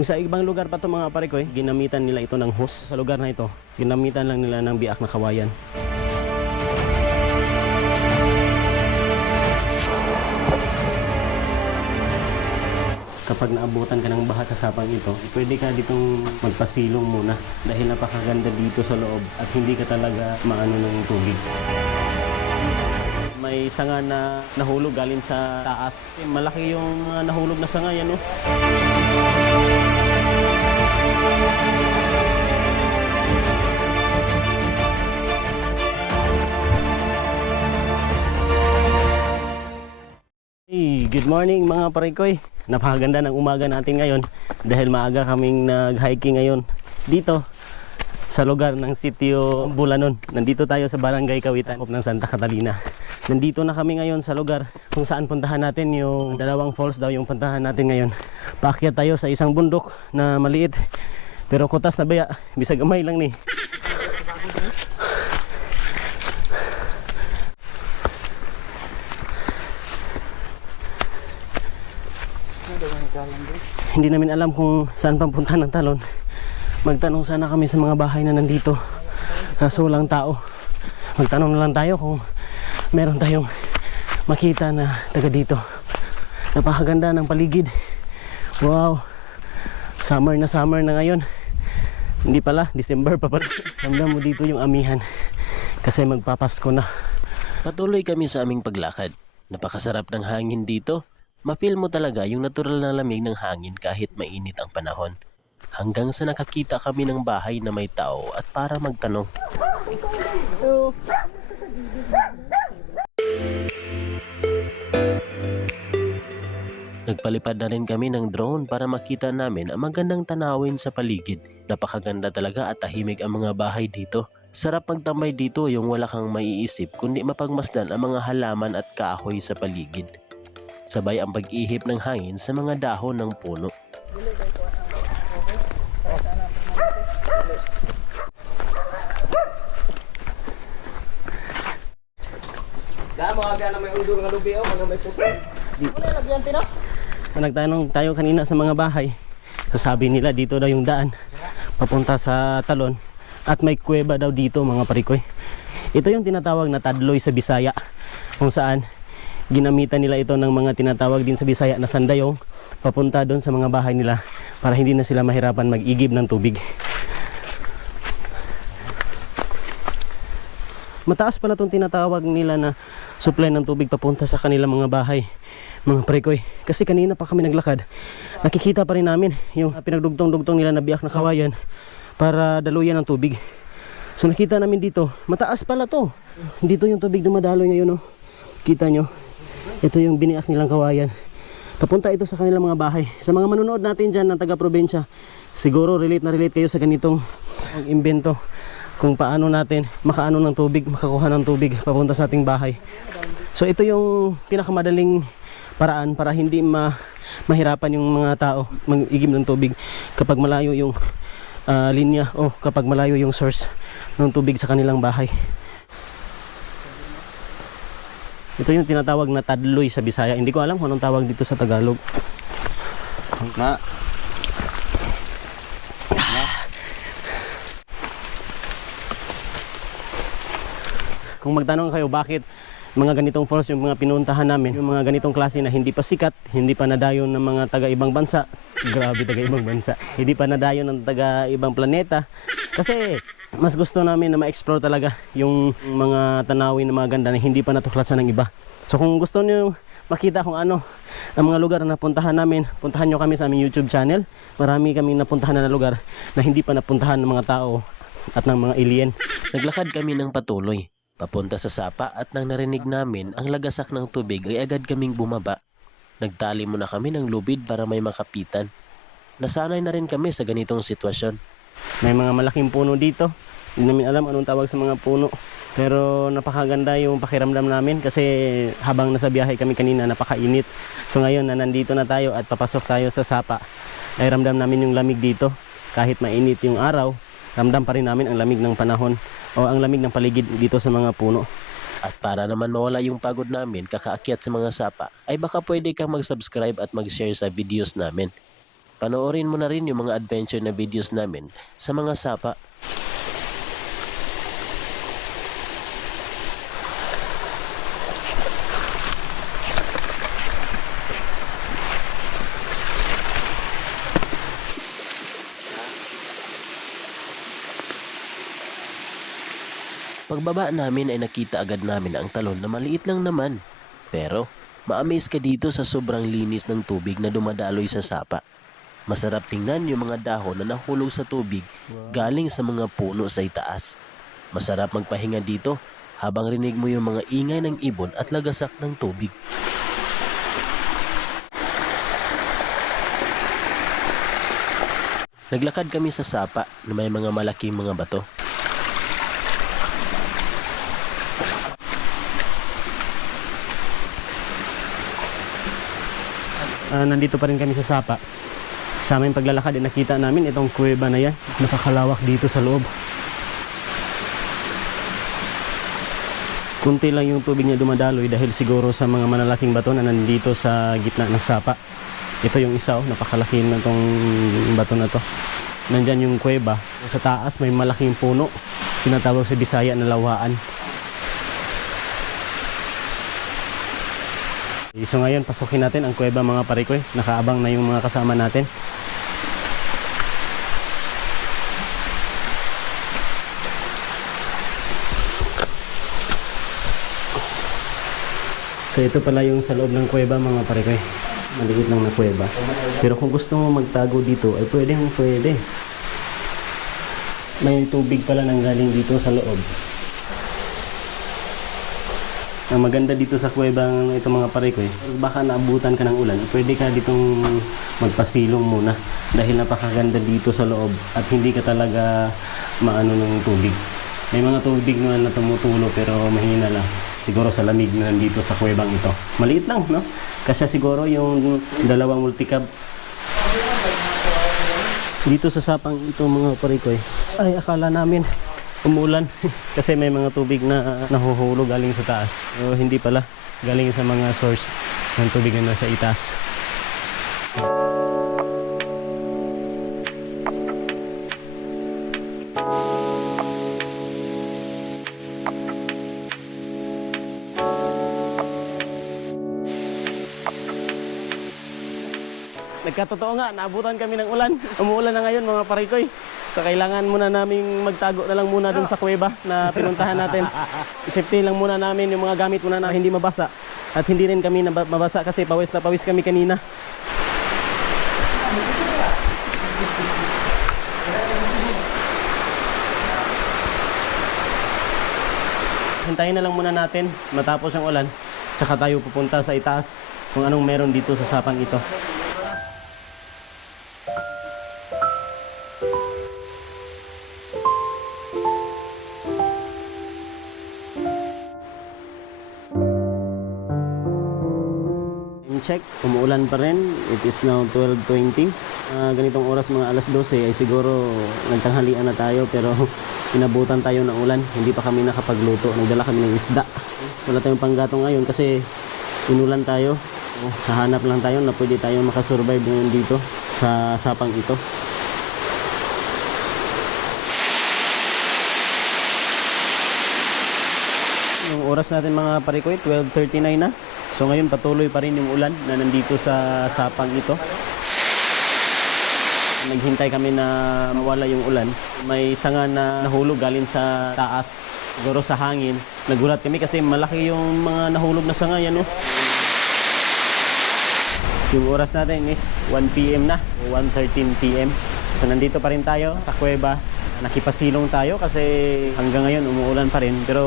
Kung sa ibang lugar pa to mga pare ko ginamitan nila ito ng hose. Sa lugar na ito, ginamitan lang nila ng biak na kawayan. Kapag naabutan ka ng baha sa sapang ito, pwede ka ditong magpasilong muna dahil napakaganda dito sa loob at hindi ka talaga maano ng tubig. May sanga na nahulog galing sa taas. Malaki yung nahulog na sanga yan, no? Hey, good morning mga parikoy. Napakaganda ng umaga natin ngayon dahil maaga kaming nag-hiking ngayon dito sa lugar ng sitio Bulanon. Nandito tayo sa Barangay Kawitan ng Santa Catalina. Nandito na kami ngayon sa lugar kung saan puntahan natin yung dalawang falls daw yung puntahan natin ngayon. Paakyat tayo sa isang bundok na maliit pero kutas na baya, bisag gamay lang ni. Hindi namin alam kung saan papunta ng talon. Magtanong sana kami sa mga bahay na nandito. Kaso walang tao. Magtanong na lang tayo kung meron tayong makita na taga dito. Napakaganda ng paligid. Wow. Summer na ngayon. Hindi pala, December pa pala. Ramdam mo dito yung amihan. Kasi magpapasko na. Patuloy kami sa aming paglakad. Napakasarap ng hangin dito. Mapil mo talaga yung natural na lamig ng hangin kahit mainit ang panahon. Hanggang sa nakakita kami ng bahay na may tao at para magtanong. Nagpalipad na rin kami ng drone para makita namin ang magandang tanawin sa paligid. Napakaganda talaga at tahimik ang mga bahay dito. Sarap magtambay dito yung wala kang maiisip kundi mapagmasdan ang mga halaman at kahoy sa paligid. Sabay ang pag-ihip ng hangin sa mga dahon ng puno. So nagtanong tayo kanina sa mga bahay. So sabi nila dito daw yung daan papunta sa talon at may kuweba daw dito mga parikoy. Ito yung tinatawag na tadloy sa Bisaya kung saan ginamitan nila ito ng mga tinatawag din sa Bisaya na sandayong papunta doon sa mga bahay nila para hindi na sila mahirapan mag-igib ng tubig. Mataas pala itong tinatawag nila na supply ng tubig papunta sa kanilang mga bahay, mga parikoy. Kasi kanina pa kami naglakad, nakikita pa rin namin yung pinagdugtong-dugtong nila na biyak na kawayan para daluyan ng tubig. So nakita namin dito, mataas pala to. Dito yung tubig dumadaloy ngayon, oh. Kita nyo? Ito yung biniak nilang kawayan. Papunta ito sa kanilang mga bahay. Sa mga manunood natin dyan ng taga-probinsya, siguro relate na relate kayo sa ganitong imbento. Kung paano natin makaano ng tubig, makakuha ng tubig papunta sa ating bahay. So ito yung pinakamadaling paraan para hindi mahirapan yung mga tao mag-igib ng tubig kapag malayo yung linya o kapag malayo yung source ng tubig sa kanilang bahay. Ito yung tinatawag na tadloy sa Bisaya. Hindi ko alam kung anong tawag dito sa Tagalog. Kung magtanong kayo bakit mga ganitong falls yung mga pinuntahan namin, yung mga ganitong klase na hindi pa sikat, hindi pa nadayon ng mga taga-ibang bansa. Grabe, taga-ibang bansa. Hindi pa nadayon ng taga-ibang planeta. Kasi mas gusto namin na ma-explore talaga yung mga tanawin na mga ganda na hindi pa natuklasan ng iba. So kung gusto niyo makita kung ano ang mga lugar na napuntahan namin, puntahan nyo kami sa aming YouTube channel. Marami kami napuntahan na lugar na hindi pa napuntahan ng mga tao at ng mga alien. Naglakad kami ng patuloy, papunta sa sapa at nang narinig namin ang lagasak ng tubig ay agad kaming bumaba. Nagtali muna kami ng lubid para may makapitan. Nasanay na rin kami sa ganitong sitwasyon. May mga malaking puno dito. Hindi namin alam anong tawag sa mga puno. Pero napakaganda yung pakiramdam namin kasi habang nasa biyahe kami kanina napakainit. So ngayon na nandito na tayo at papasok tayo sa sapa, ay ramdam namin yung lamig dito. Kahit mainit yung araw, ramdam pa rin namin ang lamig ng panahon o ang lamig ng paligid dito sa mga puno. At para naman mawala yung pagod namin kakaakyat sa mga sapa, ay baka pwede kang mag-subscribe at mag-share sa videos namin. Panoorin mo na rin yung mga adventure na videos namin sa mga sapa. Pagbaba namin ay nakita agad namin ang talon na maliit lang naman. Pero ma-amaze ka dito sa sobrang linis ng tubig na dumadaloy sa sapa. Masarap tingnan yung mga dahon na nahulog sa tubig galing sa mga puno sa itaas. Masarap magpahinga dito habang rinig mo yung mga ingay ng ibon at lagasak ng tubig. Naglakad kami sa sapa na may mga malaking mga bato. Nandito pa rin kami sa sapa. Sa aming paglalakad, nakita namin itong kuweba na yan. Nakakalawak dito sa loob. Kunti lang yung tubig niya dumadaloy dahil siguro sa mga malalaking bato na nandito sa gitna ng sapa. Ito yung isa, napakalaki na itong bato na to. Nandyan yung kuweba. Sa taas may malaking puno. Tinatawag sa Bisaya na lawaan. So ngayon, pasukin natin ang kuweba mga parikoy. Nakaabang na yung mga kasama natin. So ito pala yung sa loob ng kuweba mga parikoy. Maliit lang na kuweba. Pero kung gusto mo magtago dito, ay pwede. May tubig pala nang galing dito sa loob. Ang maganda dito sa kuwebang ito mga parikoy, baka naabutan ka ng ulan, pwede ka ditong magpasilong muna dahil napakaganda dito sa loob at hindi ka talaga maano ng tubig. May mga tubig na tumutulo pero mahina lang. Siguro sa lamig na nandito sa kuwebang ito. Maliit lang, no? Kasi siguro yung dalawang multicab. Dito sa sapang ito mga parikoy, ay akala namin umulan kasi may mga tubig na nahuhulog galing sa taas. So, hindi pala, galing sa mga source ng tubig na nasa itaas. Nagkatotoo nga, naabutan kami ng ulan. Umuulan na ngayon mga parikoy. So kailangan muna naming magtago na lang muna dun sa kuweba na pinuntahan natin. Safety lang muna namin yung mga gamit muna na hindi mabasa. At hindi rin kami mabasa kasi pawis na pawis kami kanina. Hintayin na lang muna natin matapos yung ulan. Tsaka tayo pupunta sa itaas kung anong meron dito sa sapang ito. Check, umuulan pa rin. It is now 12:20. Ganitong oras mga alas 12 ay siguro nagtanghalian na tayo pero inabutan tayo ng ulan. Hindi pa kami nakapagluto. Nagdala kami ng isda. Wala tayong panggatong ngayon kasi inulan tayo. Hahanap lang tayo na pwede tayong makasurvive ngayon dito sa sapang ito. Yung oras natin mga parikoy, 12:39 na. So ngayon patuloy pa rin yung ulan na nandito sa sapang ito. Naghintay kami na mawala yung ulan. May sanga na nahulog galing sa taas, siguro sa hangin. Nagulat kami kasi malaki yung mga nahulog na sanga yan. Yung oras natin is 1 PM na, 1:13 PM. So nandito pa rin tayo sa kuweba. Nakipasilong tayo kasi hanggang ngayon umuulan pa rin pero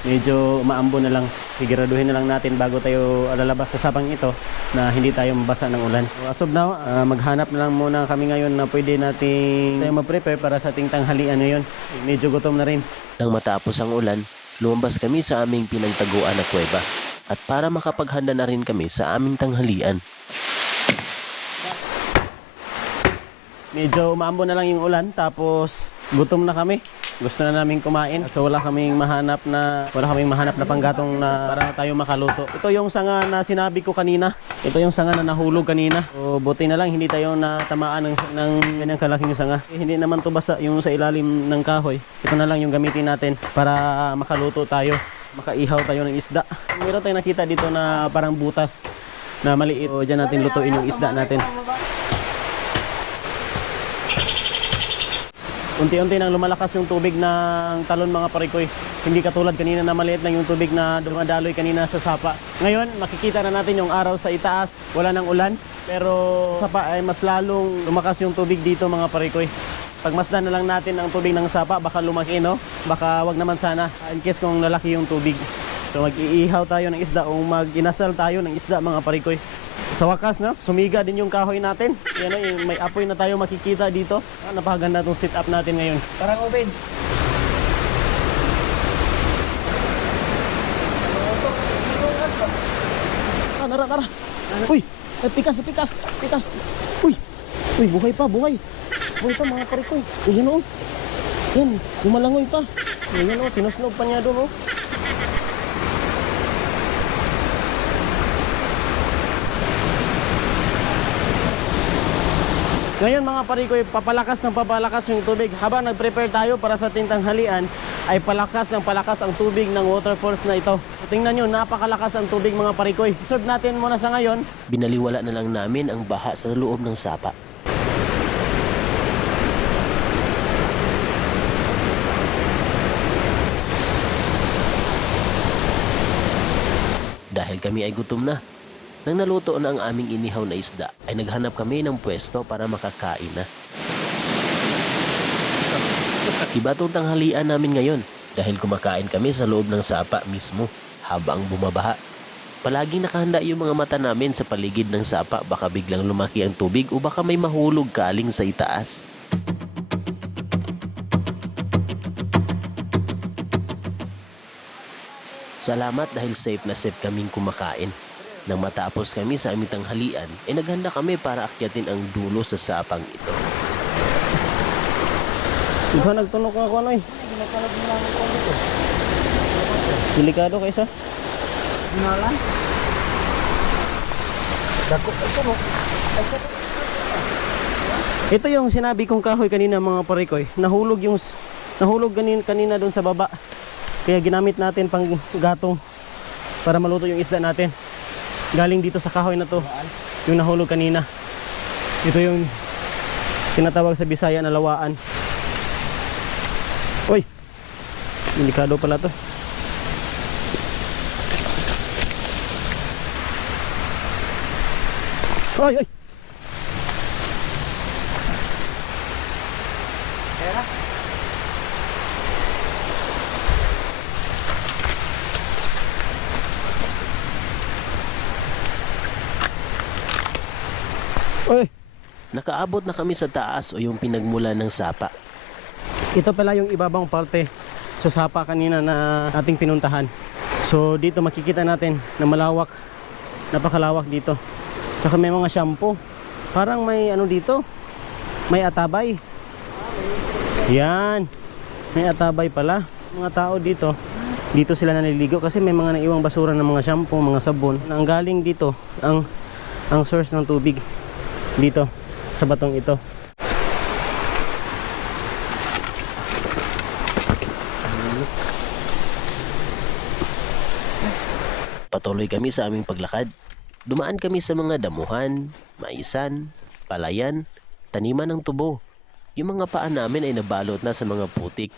medyo maambon na lang. Siguraduhin na lang natin bago tayo lalabas sa sapang ito na hindi tayo mabasa ng ulan. So as of now, maghanap na lang muna kami ngayon na pwede nating tayo ma-prepare para sa ating tanghalian ngayon. Medyo gutom na rin. Nang matapos ang ulan, lumabas kami sa aming pinagtaguan na kuweba at para makapaghanda na rin kami sa aming tanghalian. Medyo umaambon na lang yung ulan tapos gutom na kami. Gusto na namin kumain. So wala kaming mahanap na panggatong na para tayo makaluto. Ito yung sanga na sinabi ko kanina. Ito yung sanga na nahulog kanina. So buti na lang hindi tayo natamaan ng ganyang kalaking sanga. Hindi naman to basa yung sa ilalim ng kahoy. Ito na lang yung gamitin natin para makaluto tayo. Makaihaw tayo ng isda. Meron tayong nakita dito na parang butas na maliit. So dyan natin lutuin yung isda natin. Unti-unti nang lumalakas yung tubig ng talon mga parikoy. Hindi katulad kanina na maliit lang yung tubig na dumadaloy kanina sa sapa. Ngayon, makikita na natin yung araw sa itaas. Wala nang ulan. Pero sapa ay mas lalong lumakas yung tubig dito mga parikoy. Pagmasdan na lang natin ang tubig ng sapa, baka lumaki, no? Baka wag naman sana in case kung lalaki yung tubig. So mag-iihaw tayo ng isda o mag-inasal tayo ng isda mga parikoy. Sa wakas, no? Sumiga din yung kahoy natin. Yan, yung may apoy na tayo makikita dito. Napakaganda itong sit up natin ngayon. Parang oven. Nara. Uy, pikas. Uy, buhay pa. Buhay pa mga parikoy. Yan o. Yan, lumalangoy pa. Yan o, tinusnog pa niya doon o. Ngayon mga parikoy, papalakas yung tubig. Habang nag-prepare tayo para sa tintanghalian, ay palakas ang tubig ng waterfalls na ito. Tingnan nyo, napakalakas ang tubig mga parikoy. Serve natin muna sa ngayon. Binaliwala na lang namin ang baha sa loob ng sapa. Dahil kami ay gutom na, nang naluto na ang aming inihaw na isda, ay naghanap kami ng pwesto para makakain na. Iba tong tanghalian namin ngayon dahil kumakain kami sa loob ng sapa mismo habang bumabaha. Palaging nakahanda yung mga mata namin sa paligid ng sapa, baka biglang lumaki ang tubig o baka may mahulog kaling sa itaas. Salamat dahil safe na safe kaming kumakain. Nang matapos kami sa aming tanghalian, ay naghanda kami para akyatin ang dulo sa sapang ito. Ikaw nagtunok ako ano eh. Delikado kaysa? Nalan? Dako ito mo. Ito yung sinabi kong kahoy kanina mga parikoy. Nahulog kanina doon sa baba. Kaya ginamit natin pang gatong para maluto yung isda natin. Galing dito sa kahoy na to, yung nahulog kanina. Ito yung tinatawag sa Bisaya na lawaan. Uy, delikado pala to. Ay. Oy. Nakaabot na kami sa taas o yung pinagmula ng sapa. Ito pala yung ibabang parte sa sapa kanina na ating pinuntahan. So dito makikita natin na malawak, napakalawak dito. Saka may mga shampoo. Parang may ano dito, may atabay. Yan, may atabay pala. Mga tao dito sila naliligo kasi may mga naiwang basura ng mga shampoo, mga sabon. Ang galing dito, ang source ng tubig dito sa batong ito. Patuloy kami sa aming paglakad. Dumaan kami sa mga damuhan, maisan, palayan, taniman ng tubo. Yung mga paa namin ay nabalot na sa mga putik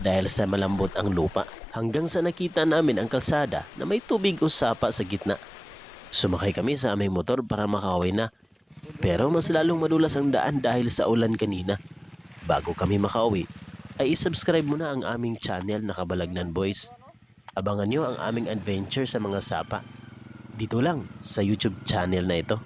dahil sa malambot ang lupa. Hanggang sa nakita namin ang kalsada na may tubig o sapa sa gitna. Sumakay kami sa aming motor para makauwi na. Pero mas lalong madulas ang daan dahil sa ulan kanina. Bago kami makauwi, ay isubscribe mo na ang aming channel na Kabalagnan Boys. Abangan nyo ang aming adventure sa mga sapa. Dito lang sa YouTube channel na ito.